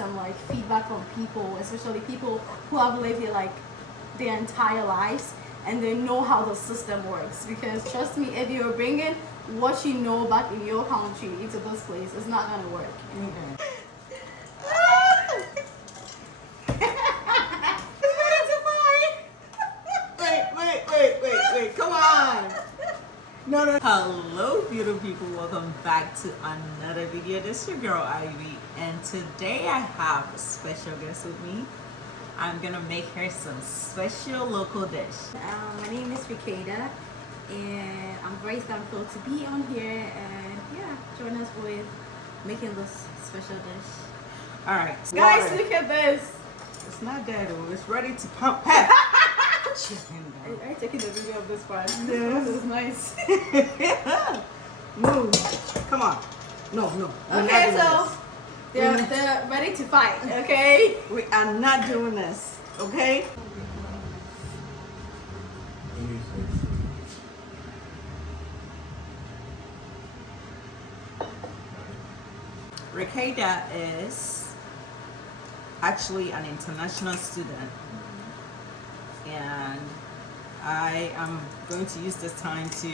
some like feedback from people, especially people who have lived here like their entire lives and they know how the system works. Because trust me, if you're bringing what you know back in your country into this place, it's not gonna work. Wait, come on. No. Hello, beautiful people. Welcome back to another video. This is your girl, Ivy. And today I have a special guest with me. I'm going to make her some special local dish. My name is Recaida, and I'm very thankful to be on here and join us with making this special dish. All right. Guys, look at this. It's not dead. It's ready to pump. Pep. I'm taking the video of this part. Yes. This is nice. Move. Come on. No. Okay, so they're ready to fight, okay? We are not doing this, okay? Recaida is actually an international student, and I am going to use this time to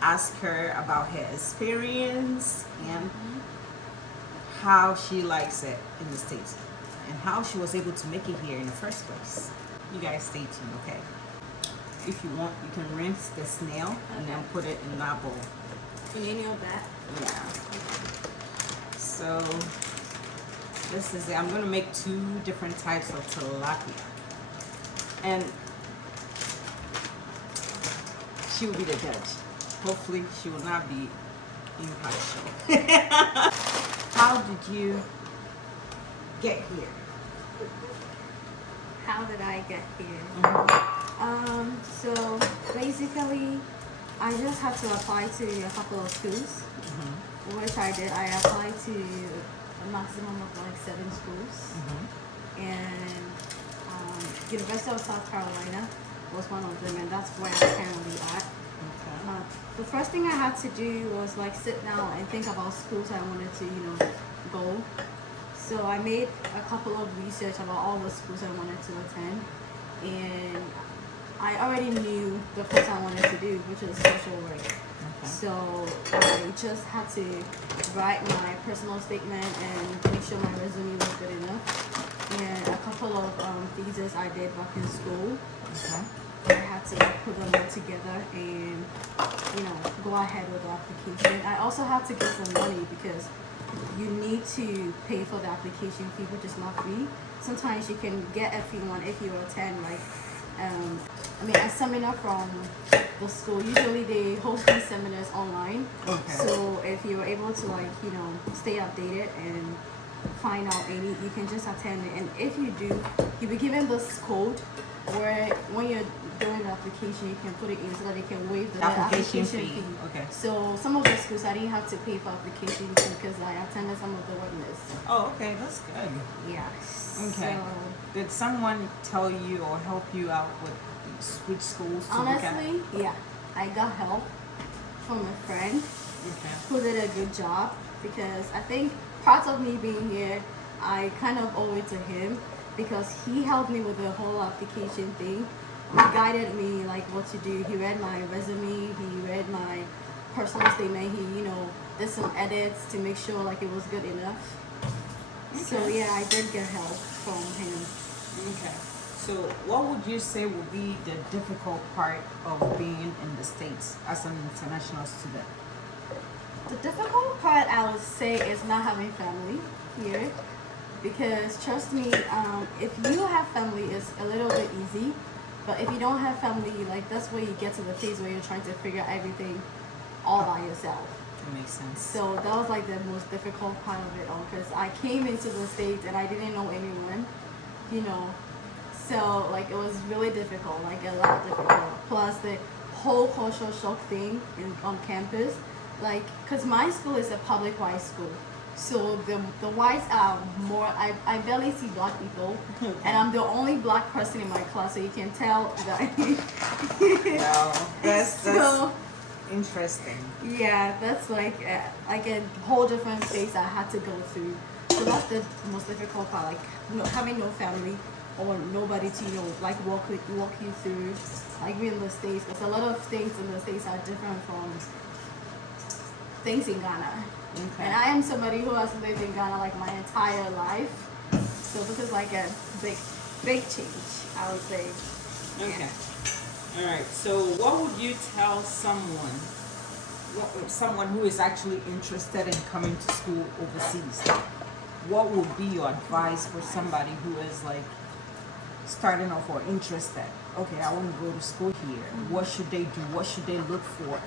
ask her about her experience and how she likes it in the States and how she was able to make it here in the first place. You guys stay tuned, okay? If you want, you can rinse the snail and then put it in that bowl. In any of that? Yeah. So this is it. I'm gonna make 2 different types of tilapia. And she will be the judge. Hopefully she will not be impartial. How did you get here? How did I get here? So basically, I just had to apply to a couple of schools, which I did. I applied to a maximum of like 7 schools, and University of South Carolina was one of them, and that's where I'm currently at. The first thing I had to do was like sit down and think about schools I wanted to, go. So I made a couple of research about all the schools I wanted to attend, and I already knew the course I wanted to do, which is social work. So I just had to write my personal statement and make sure my resume was good enough. And a couple of theses I did back in school. I had to put them all together and, go ahead with the application. I also had to get some money because you need to pay for the application fee, which is not free. Sometimes you can get a free one if you attend a seminar from the school. Usually they host these seminars online. So if you're able to stay updated and find out any, you can just attend it. And if you do, you'll be given this code where when you're doing the application, you can put it in so that they can waive the application fee. So some of the schools I didn't have to pay for application fee because I attended some of the webinars. Oh, okay, that's good. Yes. Okay. So, did someone tell you or help you out with which schools to look at? Honestly, yeah. I got help from a friend who did a good job, because I think part of me being here, I kind of owe it to him, because he helped me with the whole application thing. He guided me like what to do. He read my resume, he read my personal statement, he did some edits to make sure like it was good enough. So yeah, I did get help from him. Okay. So what would you say would be the difficult part of being in the States as an international student? The difficult part, I would say, is not having family here. Because trust me, if you have family, it's a little bit easy. But if you don't have family, like that's where you get to the phase where you're trying to figure out everything all by yourself. That makes sense. So that was like the most difficult part of it all, because I came into the States and I didn't know anyone, So like it was really difficult, like a lot difficult. Plus the whole cultural shock thing on campus, like because my school is a public white school. So the whites are more, I barely see black people, and I'm the only black person in my class, so you can tell that. Wow, that's interesting. Yeah, that's like a whole different phase I had to go through. So So that's the most difficult part, like having no family or nobody to like walk you through, like being in the States, because a lot of things in the States are different from things in Ghana. Okay. And I am somebody who has lived in Ghana like my entire life, so this is like a big change, I would say. Okay. All right. So, what would you tell someone who is actually interested in coming to school overseas? What would be your advice for somebody who is like starting off or interested? Okay, I want to go to school here. What should they do? What should they look for?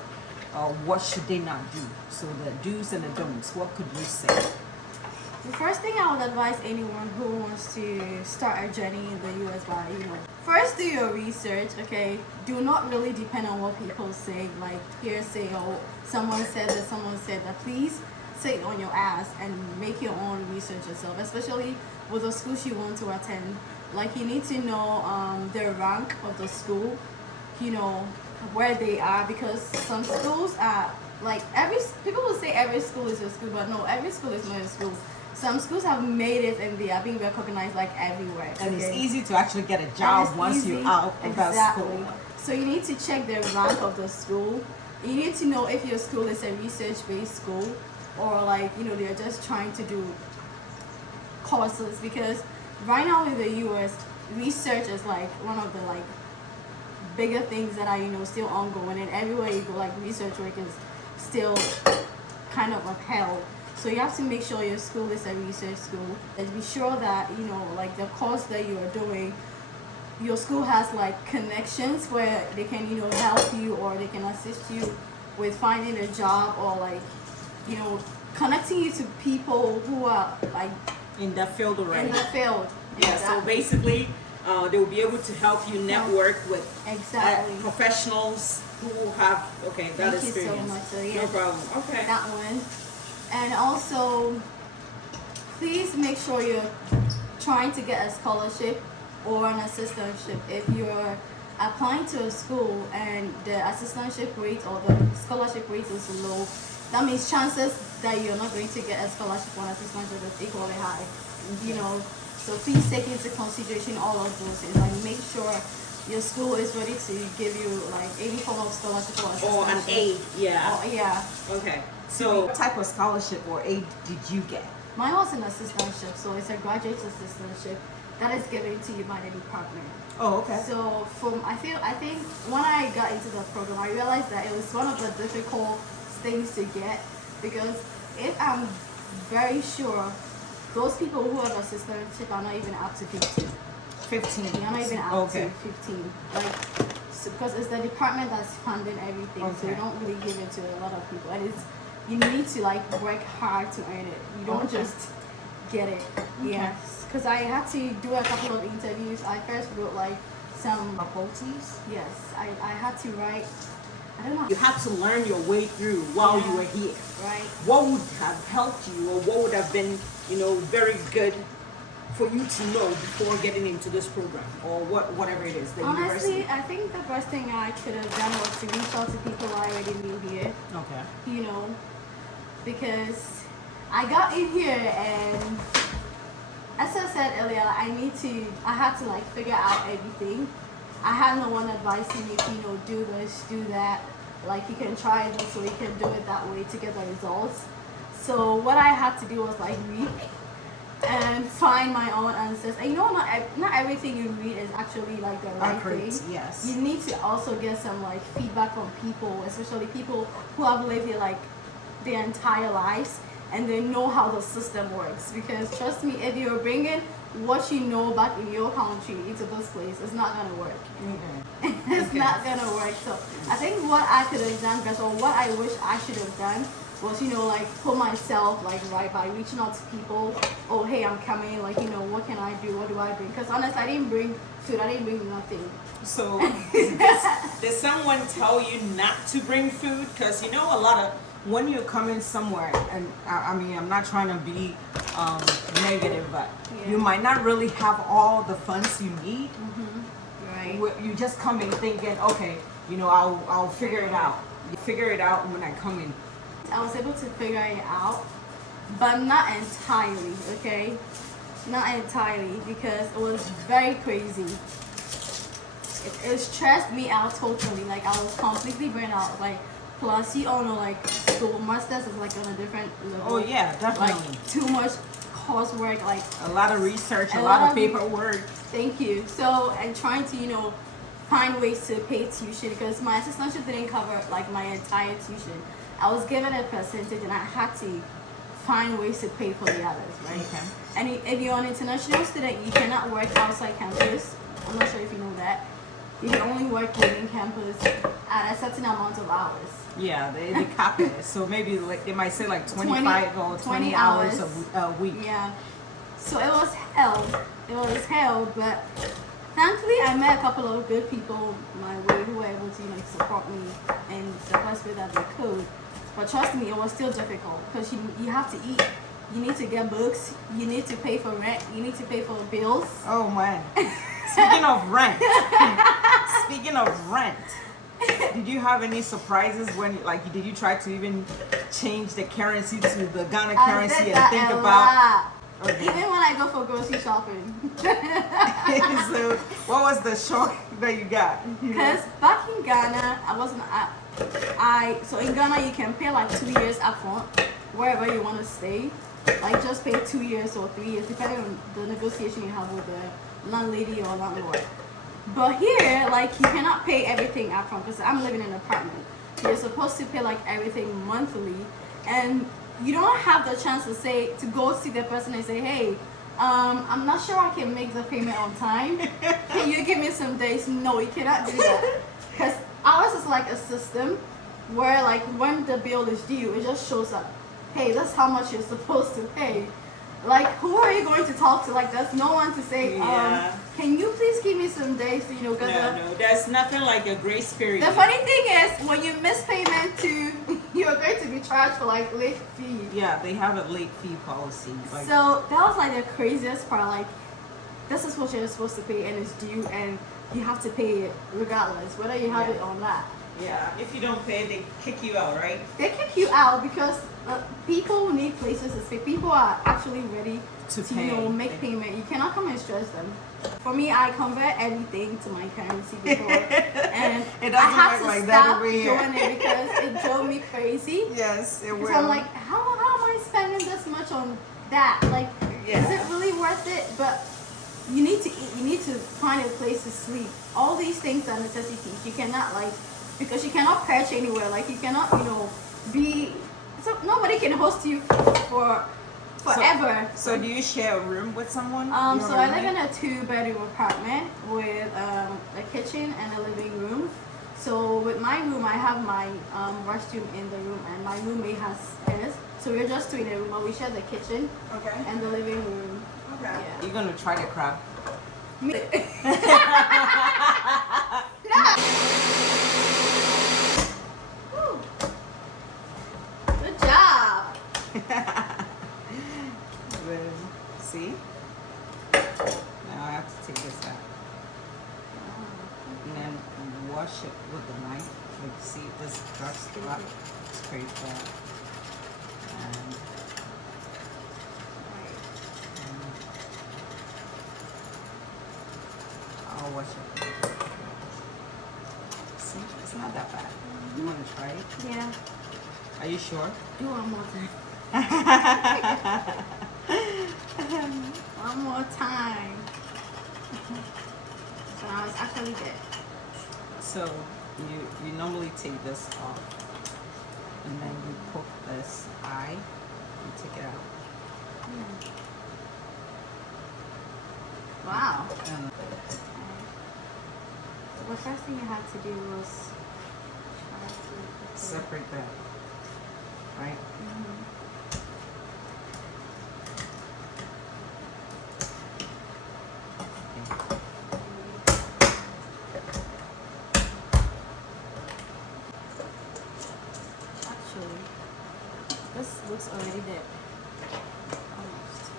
What should they not do? So the do's and the don'ts. What could you say? The first thing I would advise anyone who wants to start a journey in the U.S. by, first do your research, okay? Do not really depend on what people say, like hearsay or someone said that, someone said that. Please sit on your ass and make your own research yourself, especially with the schools you want to attend. Like, you need to know the rank of the school, where they are, because some schools are like people will say every school is a school, but no, every school is not a school. Some schools have made it and they are being recognized like everywhere. And it's easy to actually get a job once you're out of that school. So you need to check the rank of the school. You need to know if your school is a research-based school or like, they're just trying to do courses, because right now in the US, research is like one of the like bigger things that are still ongoing, and everywhere you go, like research work is still kind of upheld. So you have to make sure your school is a research school, and be sure that like the course that you are doing, your school has like connections where they can help you, or they can assist you with finding a job, or like connecting you to people who are like in that field already. In the field. Yeah. Exactly. So basically, they will be able to help you network with professionals who have that experience. Thank you so much. So, yeah, no problem. Okay. That one. And also, please make sure you're trying to get a scholarship or an assistantship. If you're applying to a school and the assistantship rate or the scholarship rate is low, that means chances that you're not going to get a scholarship or an assistantship is equally high. So please take into consideration all of those things. Like, make sure your school is ready to give you like any form of scholarship or assistantship. Or an aid. Yeah. Yeah. Okay. So what type of scholarship or aid did you get? Mine was an assistantship, so it's a graduate assistantship that is given to you by the department. Oh, okay. So I think when I got into the program, I realized that it was one of the difficult things to get, because if I'm very sure those people who have assistantship are not even up to 15. 15. They're not even up to 15. Because it's the department that's funding everything, so you don't really give it to a lot of people, and you need to like work hard to earn it. You don't just get it. Yes, because I had to do a couple of interviews. I first wrote like some proposals. Yes, I had to write. I don't know. You had to learn your way through while you were here. Right. What would have helped you, or what would have been, very good for you to know before getting into this program, or whatever it is? Honestly, I think the best thing I could have done was to reach out to people I already knew here. Okay. Because I got in here, and as I said earlier, I had to like figure out everything. I had no one advising me to, do this, do that. Like, you can try this or you can do it that way to get the results. So what I had to do was like read and find my own answers. And not everything you read is actually like the right thing. Yes. You need to also get some like feedback from people, especially people who have lived here like their entire lives, and they know how the system works. Because trust me, if you're bringing what you know back in your country into this place, it's not gonna work. It's not gonna work. So I think what I could have done best, or what I wish I should have done, was like put myself like right by reaching out to people. Oh, hey, I'm coming. Like, what can I do? What do I bring? Because honestly, I didn't bring food. I didn't bring nothing. So did someone tell you not to bring food? Because a lot of, when you're coming somewhere, and I mean, I'm not trying to be negative, but you might not really have all the funds you need. Right. You just come in thinking, okay, I'll figure it out. You figure it out when I come in. I was able to figure it out but not entirely, okay? Not entirely, because it was very crazy. It stressed me out totally. Like, I was completely burnt out. Like, plus, you all know, like, school masters is like on a different level. Oh yeah, definitely. Like, too much coursework, like a lot of research, a lot of paperwork. Thank you. So, and trying to, find ways to pay tuition, because my assistantship didn't cover like my entire tuition. I was given a percentage, and I had to find ways to pay for the others, right? Okay. And if you're an international student, you cannot work outside campus. I'm not sure if you know that. You can only work within campus at a certain amount of hours. Yeah, they cap it. So maybe like they might say like 25 or 20 hours a week. Yeah. So it was hell. It was hell, but thankfully I met a couple of good people my way who were able to support me in the best way that they could. But trust me, it was still difficult, because you have to eat. You need to get books. You need to pay for rent. You need to pay for bills. Oh man. Speaking of rent. Speaking of rent. Did you have any surprises when, like, did you try to even change the currency to the Ghana currency and think about? Okay. Even when I go for grocery shopping. So, what was the shock that you got? Because back in Ghana, I wasn't. So in Ghana, you can pay like 2 years upfront wherever you want to stay. Like, just pay 2 years or 3 years, depending on the negotiation you have with the landlady or landlord. But here, like, you cannot pay everything upfront, because I'm living in an apartment. You're supposed to pay like everything monthly, and you don't have the chance to go see the person and say, hey, I'm not sure I can make the payment on time. Can you give me some days? No, you cannot do that, because ours is like a system where, like, when the bill is due, it just shows up, hey, that's how much you're supposed to pay. Like, who are you going to talk to? Like, there's no one to say, can you please give me some days to, No, there's nothing like a grace period. The funny thing is, when you miss payment too, you're going to be charged for like late fee. Yeah, they have a late fee policy. Like, so that was like the craziest part. Like, this is what you're supposed to pay, and it's due, and you have to pay it regardless, whether you have it or not. Yeah, if you don't pay, they kick you out, right? They kick you out because people need places to stay. People are actually ready to pay. Make payment. You cannot come and stress them. For me, I convert everything to my currency before, and I had to stop doing it because it drove me crazy. Yes, it will. So I'm like, how am I spending this much on that? Like, is it really worth it? But you need to eat. You need to find a place to sleep. All these things are necessities. You cannot, like, because you cannot perch anywhere. Like, you cannot, be. So nobody can host you for forever. So do you share a room with someone? So I live in a 2-bedroom apartment with a kitchen and a living room. So with my room, I have my restroom in the room, and my roommate has his. So we're just 2 in a room, but we share the kitchen and the living room. Okay. Yeah. You're gonna try the crab? No. Good job. See? Now I have to take this out. And then wash it with the knife. Like, see this dust spot? Scrape that. And I'll wash it. See? It's not that bad. You want to try it? Yeah. Are you sure? Do one more time. One more time. So now it's actually good. So you normally take this off, and then you poke this eye and take it out. Wow. The first thing you had to do was try to separate that, right? Actually, this looks already dead. Almost.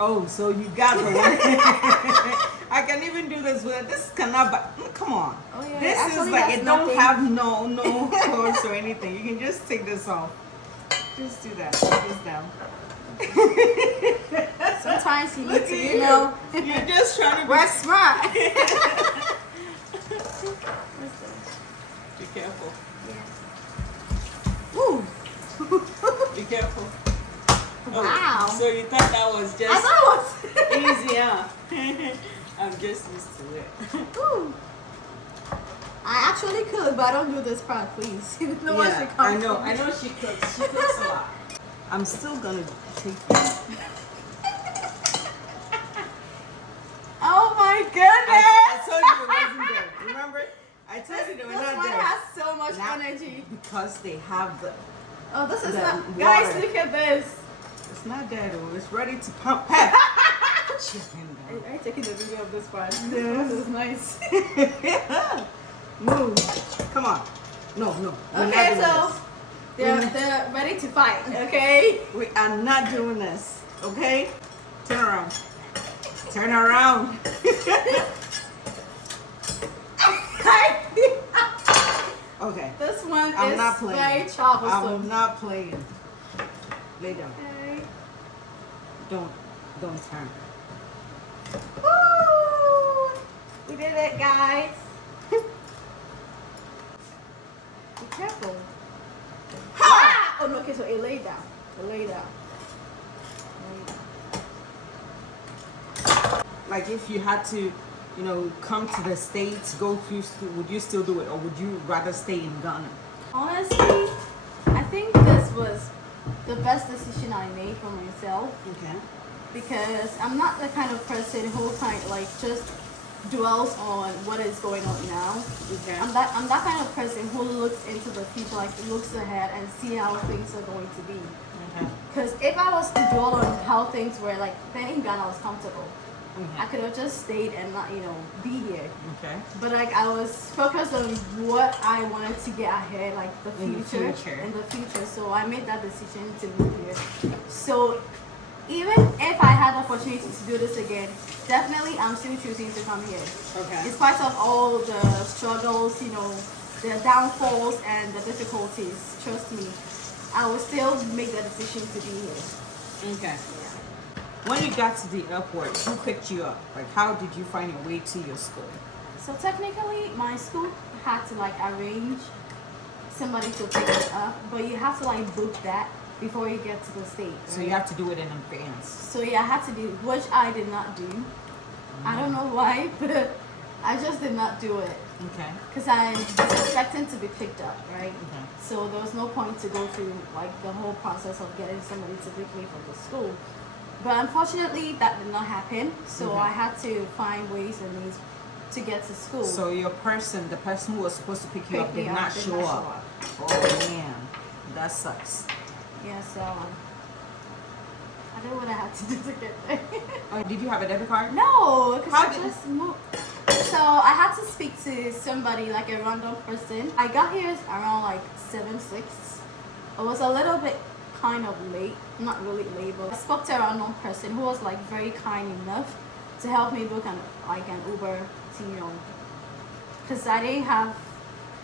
Oh, so you got the one. I can even do this with it. This cannot, but come on. Oh, yeah. This Actually, is like, it don't nothing. have no cords or anything. You can just take this off. Just do that. Just down. Sometimes you Look need to, at you know, You're just trying to work smart. Be careful. Yeah. Ooh. Be careful. Wow. So you thought that was I just thought it was. easy, huh? I'm just used to it. Ooh. I actually cook, but I don't do this part, please. No one should come I know. for me. I know she cooks. She cooks a lot. I'm still gonna take you. Oh my I goodness! told you it wasn't there. Remember? I told you they were This not one there. has so much Now, energy. because they have the. Oh, this is the not. water. Guys, look at this. It's not there though. It's ready to pump. Pep. I'm taking the video of this part. This is nice. Move. Come on. No. We're Okay, not doing so they're ready to fight. Okay. this. We are not doing this. Okay? Turn around. Turn around. Okay. This one I'm is not playing. very troublesome. I'm not playing. Lay down. Okay. Don't turn. Woo! We did it, guys. Be careful. Ha! Oh no, okay, so it lay down. It lay down. Like if you had to, come to the States, go through school, would you still do it, or would you rather stay in Ghana? Honestly, I think this was the best decision I made for myself. Okay. Because I'm not the kind of person who just dwells on what is going on now. Okay. I'm that kind of person who looks into the future, like looks ahead and see how things are going to be. Okay. Because if I was to dwell on how things were, like then in Ghana I was comfortable. Okay. I could have just stayed and not, be here. Okay. But I was focused on what I wanted to get ahead, like the In the future. future. In the future. So I made that decision to move here. So even if I had the opportunity to do this again, definitely I'm still choosing to come here. Okay. In spite of all the struggles, the downfalls and the difficulties, trust me, I will still make the decision to be here. Okay. Yeah. When you got to the airport, who picked you up? Like, how did you find your way to your school? So technically, my school had to arrange somebody to pick us up, but you have to book that before you get to the state. So right? you have to do it in advance. So yeah, I had to do, which I did not do. I don't know why, but I just did not do it. Okay. Because I was expecting to be picked up, right? Okay. So there was no point to go through the whole process of getting somebody to pick me from the school. But unfortunately, that did not happen. So Okay. I had to find ways and means to get to school. So the person who was supposed to pick you up did not show up. Oh man, that sucks. Yeah, so I did what I had to do to get there. Oh, did you have a debit card? No, because How I did- just moved. So I had to speak to somebody, a random person. I got here around 7:06. It was a little bit kind of late, not really late, but I spoke to a random person who was very kind enough to help me book an Uber to, because I didn't have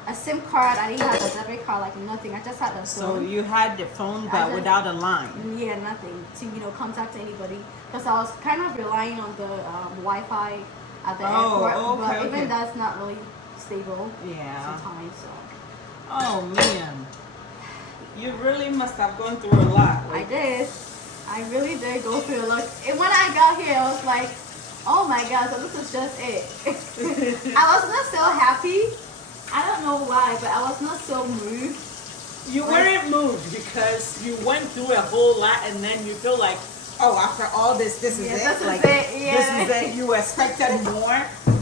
a SIM card, I didn't have a debit card, nothing. I just had a So phone. you had the phone, I but just- without a line. Yeah, nothing to contact anybody because I was kind of relying on the Wi-Fi at the airport, okay, but okay. even that's not really stable Yeah. sometimes. So Oh man, you really must have gone through a lot. I did. I really did go through a lot. And when I got here, I was like, oh my god, so this is just it. I was not so happy. I don't know why, but I was not so moved. You weren't moved because you went through a whole lot and then you feel like, Oh, after all this is Yeah, it. this is Like, it, yeah. This is it. You expected more.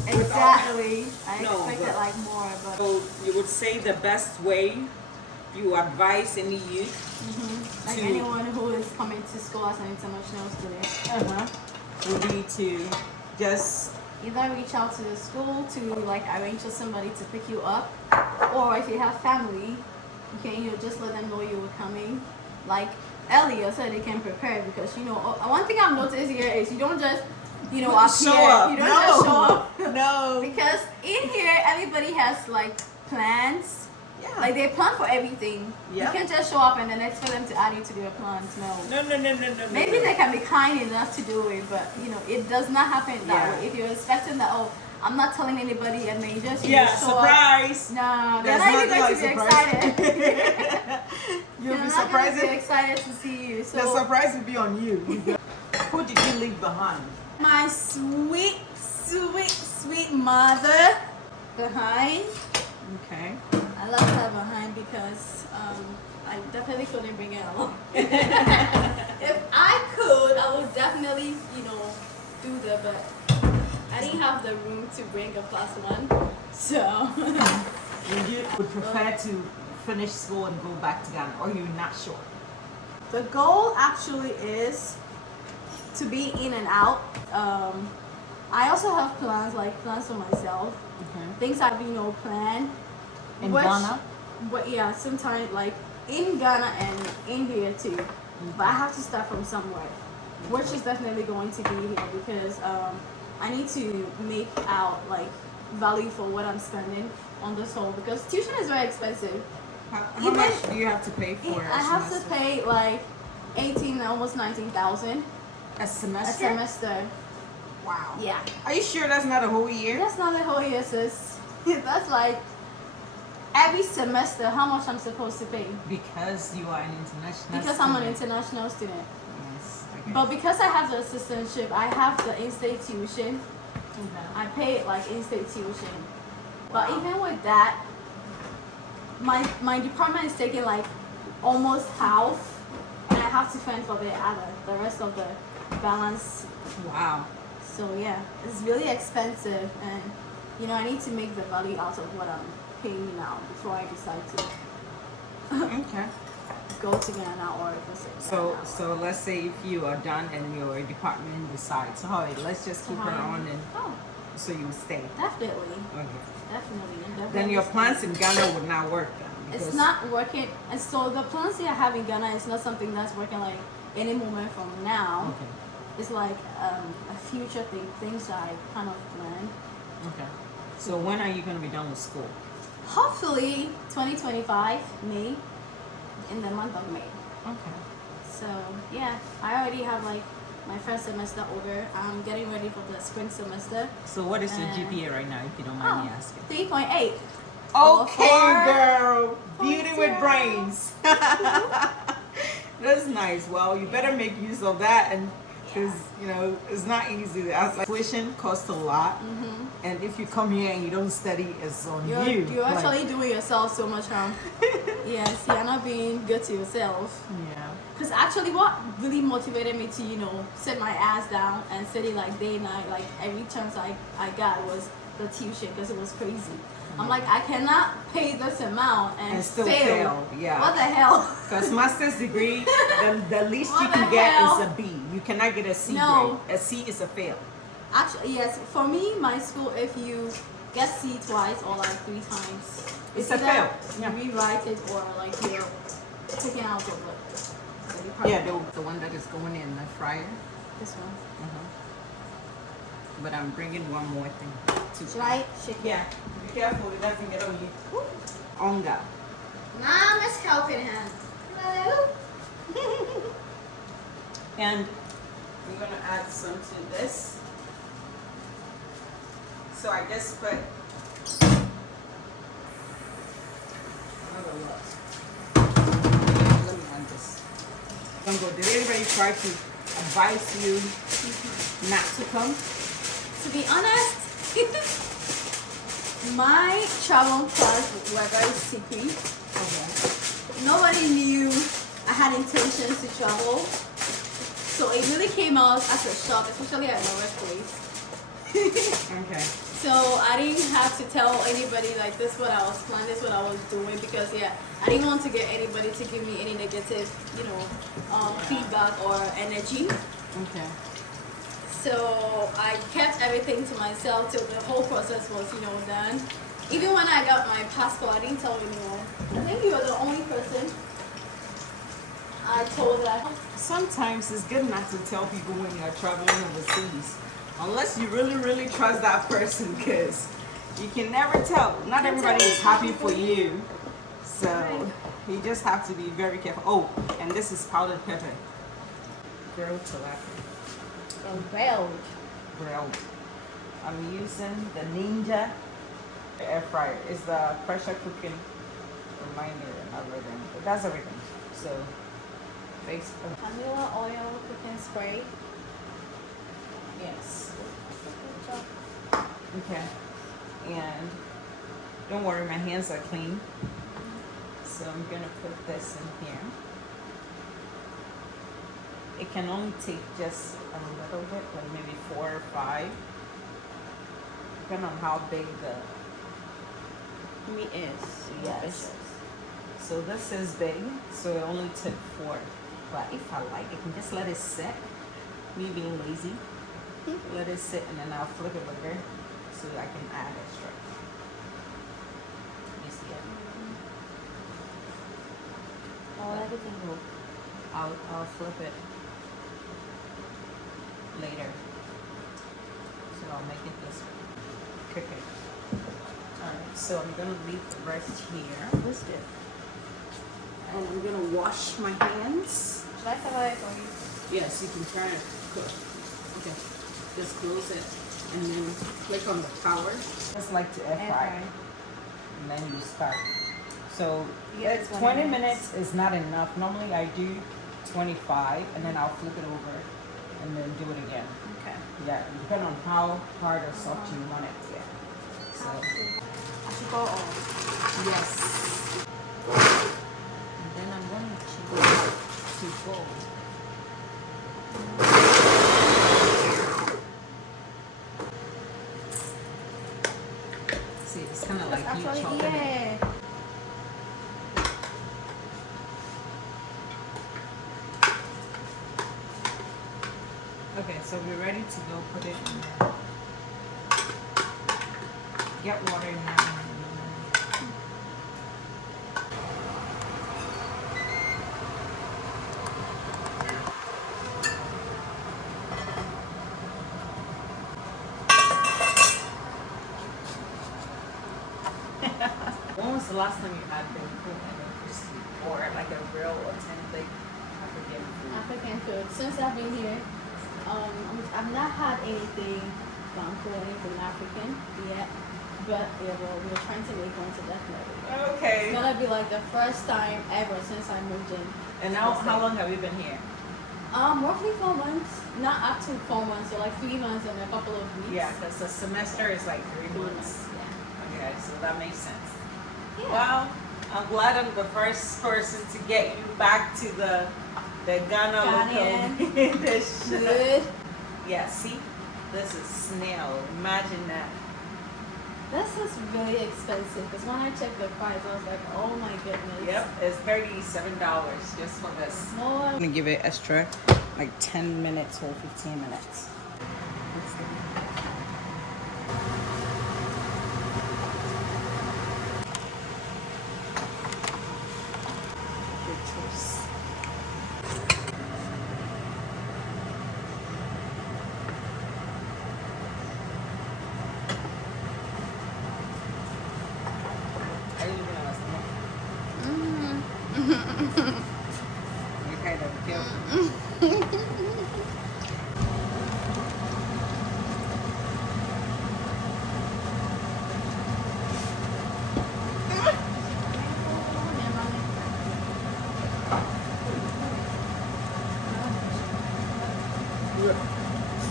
Exactly. I No, expected but- more, but so you would say the best way you advise any youth to anyone who is coming to school as an international student. Would be to just Either reach out to the school to arrange for somebody to pick you up, or if you have family, you can just let them know you were coming. Earlier, so they can prepare because one thing I've noticed here is you don't just show appear. up. You don't No. just show up. No. Because in here everybody has plans Yeah. Like they plan for everything. Yep. You can't just show up and then expect them to add you to their plans. No. No. Maybe they can be kind enough to do it, but you know, it does not happen that Yeah. way. If you're expecting that, oh, I'm not telling anybody, and then you just Yeah, show surprise. up. No, they're That's not even going not to be like excited. You'll They're be not going to surprised. be excited to see you. The So surprise will be on you. Who did you leave behind? my sweet, sweet, sweet mother behind. Okay. I left her behind because I definitely couldn't bring her along. If I could, I would definitely, you know, do that, but I didn't have the room to bring a plus one. So Would prefer to finish school and go back to Ghana, or you're not sure? the goal actually is to be in and out. I also have plans for myself, things I've planned. In which- Ghana? But yeah, sometimes like in Ghana and in here too. But I have to start from somewhere, which is definitely going to be here because I need to make out like value for what I'm spending on this whole, because tuition is very expensive. How Even- much do you have to pay for I have to semester? pay like 18, almost 19,000 A a semester? semester. Wow. Yeah, Are you sure that's not a whole year? that's not the whole year, sis. That's like every semester how much I'm supposed to pay Because you are an international because I'm an student. international student. Yes, okay. But because I have the assistantship, I have the in-state tuition. I pay like in-state tuition. But even with that, my department is taking like almost half, and I have to fend for the rest of the balance. Wow. So yeah, it's really expensive, and I need to make the value out of what I'm paying now before I decide to Okay. go to Ghana or visit. So Ghana. so let's say if you are done and your department decides, oh, let's just keep her on, and Oh, so you stay. definitely. Okay. Definitely. Then your plans in Ghana would not work then. It's because- not working, and so the plans that I have in Ghana is not something that's working like any moment from now. Okay. It's like a future thing, things that I kind of planned. Okay. So when are you going to be done with school? Hopefully 2025 May, in the month of May. Okay. So yeah, I already have like my first semester over. I'm getting ready for the spring semester. So what is your Uh, GPA right now, if you don't mind me asking? 3.8. Okay, Or- girl. Beauty with 0.0. brains. That's nice. Well, you better make use of that, and because it's not easy. Tuition costs a lot, and if you come here and you don't study, it's on You're you. Like, actually doing yourself so much harm. Yes, you're not being good to yourself. yeah. Because actually what really motivated me to, sit my ass down and study like day and night, like every chance I got was the tuition, because it was crazy. I'm like, I cannot pay this amount and And still fail. fail, yeah. What the hell? Because master's degree, the least you What can the get hell? is a B. You cannot get a C No. grade. A C is a fail. Actually, yes. For me, my school, if you get C twice or like 3 times, It's a either fail. Yeah. You rewrite it or like you're taken out of the Yeah, department. the one that is going in the fryer. This one. But I'm bringing one more thing too. Should I shake it? Yeah. Be careful, it doesn't get on you. Onga. Mom is helping him. Hello. And we're gonna add some to this. So I just put another lot. Let me add this. Bongo, did anybody try to advise you not to come? To be honest, my travel plans were very secret. Okay. Nobody knew I had intentions to travel. So it really came out as a shock, especially at my workplace. Okay. So I didn't have to tell anybody like this what I was planning, this what I was doing, because I didn't want to get anybody to give me any negative, feedback or energy. Okay. So I kept everything to myself till the whole process was, done. Even when I got my passport, I didn't tell anyone. I think you were the only person I told that. Sometimes it's good not to tell people when you're traveling overseas, unless you really, really trust that person, because you can never tell. Not everybody is happy for you, So you just have to be very careful. Oh, and this is powdered pepper. Grilled tilapia. Well, Grilled. I'm using the Ninja air fryer. It's the pressure cooking reminder and everything. It does everything. So, face. vanilla oil cooking spray. Yes. Okay. And don't worry, my hands are clean. So I'm gonna put this in here. It can only take just a little bit, like maybe 4 or 5, depending on how big the Meat is. Yes. So this is big, so it only took 4. But if I like, I can just let it sit. Me being lazy, let it sit, and then I'll flip it over so I can add extra. You see it? Oh, everything will. I'll flip it later. So I'll make it this way. Cook it. Alright, so I'm gonna leave the rest here. What's this? And I'm gonna wash my hands. Should I cover it for you? Yes, you can try to cook. Okay. Just close it and then click on the power. Just like to air fry. And then you start. So Yeah, 20 minutes is not enough. Normally I do 25 and then I'll flip it over and then do it again. Okay. Yeah, depending on how hard or soft you want it. Yeah. So I should go on. yes. And then I'm going to change to gold. See, it's kind of like you Actually, chopping it. yeah. Okay, so we're ready to go put it in there. Get water in there. When was the last time you had banku or like a real authentic African food? African food. Since I've been here, I've not had anything banku or anything African yet. But yeah, well, we're trying to make one, so definitely. Okay. It's gonna be like the first time ever since I moved in. And now, how long have you been here? Roughly 4 months. Not up to 4 months, so like 3 months and a couple of weeks. Yeah, because the semester is like 3 3 months. months. Yeah. Okay, so that makes sense. Yeah. Well, I'm glad I'm the first person to get you back to the Ghana Ghanaian. local dish. Good. Yeah, see, this is snail. Imagine that. This is really expensive because when I checked the price, I was like, oh my goodness. Yep, it's $37 just for this. No I'm one. gonna give it extra, like 10 minutes or 15 minutes. Good choice. Are you looking at us? Recaida, be careful.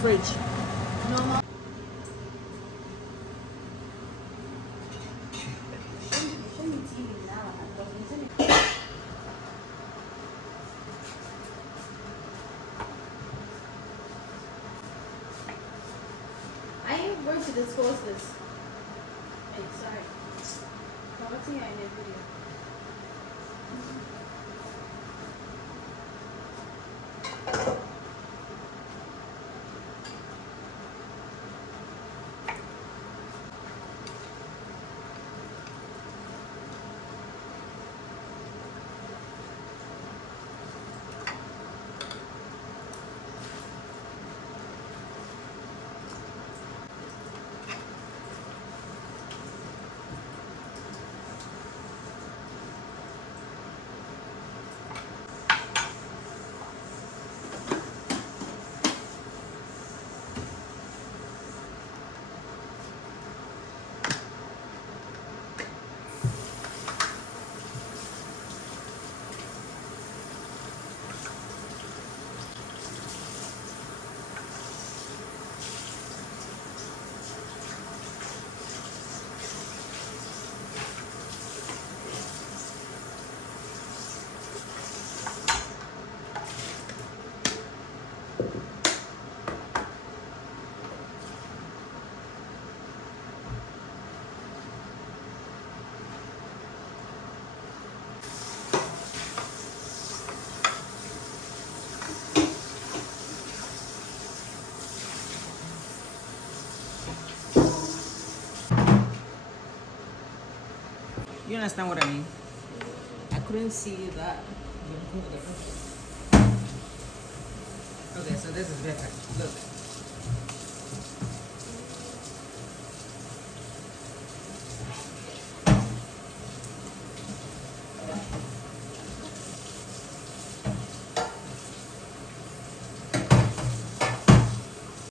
Fridge. No, no. I am going to disclose this. Hey, sorry. What's here in the video? You understand what I mean? I couldn't see that. Okay, so this is better. Look.